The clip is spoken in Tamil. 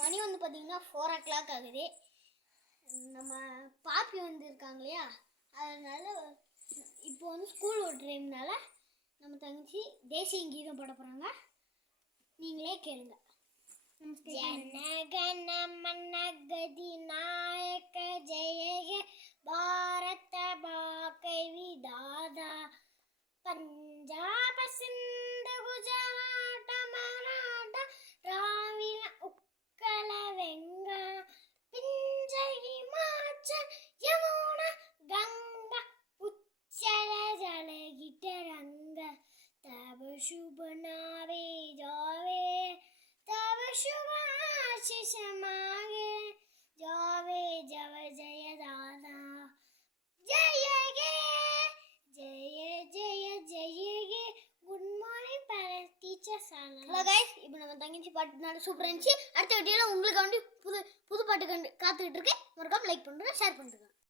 மணி வந்து பார்த்தீங்கன்னா 4 o'clock ஆகுது. நம்ம பாப்பி வந்து இருக்காங்க இல்லையா, அதனால இப்போ வந்து ஸ்கூல் ஒரு டைம்னால நம்ம தங்கச்சி தேசிய கீதம் பாட போகிறாங்க. நீங்களே கேளுங்க. ಜನಗಣ ಮನ ಗದಿ ನಾಯಕ ಜಯ ಭಾರತ ಬಾಕೈ ವಿದಾದ ಪಂಜಾಬ ಸಿಂಧ ಗುಜರಾಟ ಮರಾಠ ರಾವಿನ ಉಕ್ಕಲ ವೆಂಗ ಪಿಂಜ ಹಿಮಾಚಲ್ ಯಮುನ ಗಂಗ ಉಚ್ಚಲ ಜಲಗಿಟ ರಂಗ ತಬ ಶುಭ ನಾವೇ ಜಾವೇ तब शुभ आशीष मांगे जावे जव जय दादा जय गे जय जय जय गे. Good morning parents teachers. Hello guys, இப்போ நம்ம தங்கச்சி பாட்டு நல்ல சூப்பராக இருந்துச்சு. அடுத்த வீடியோவில் உங்களுக்கு வந்து புது பாட்டு காத்துக்கிட்டு இருக்கு. மறக்காம லைக் பண்ணுங்க, ஷேர் பண்ணுங்க.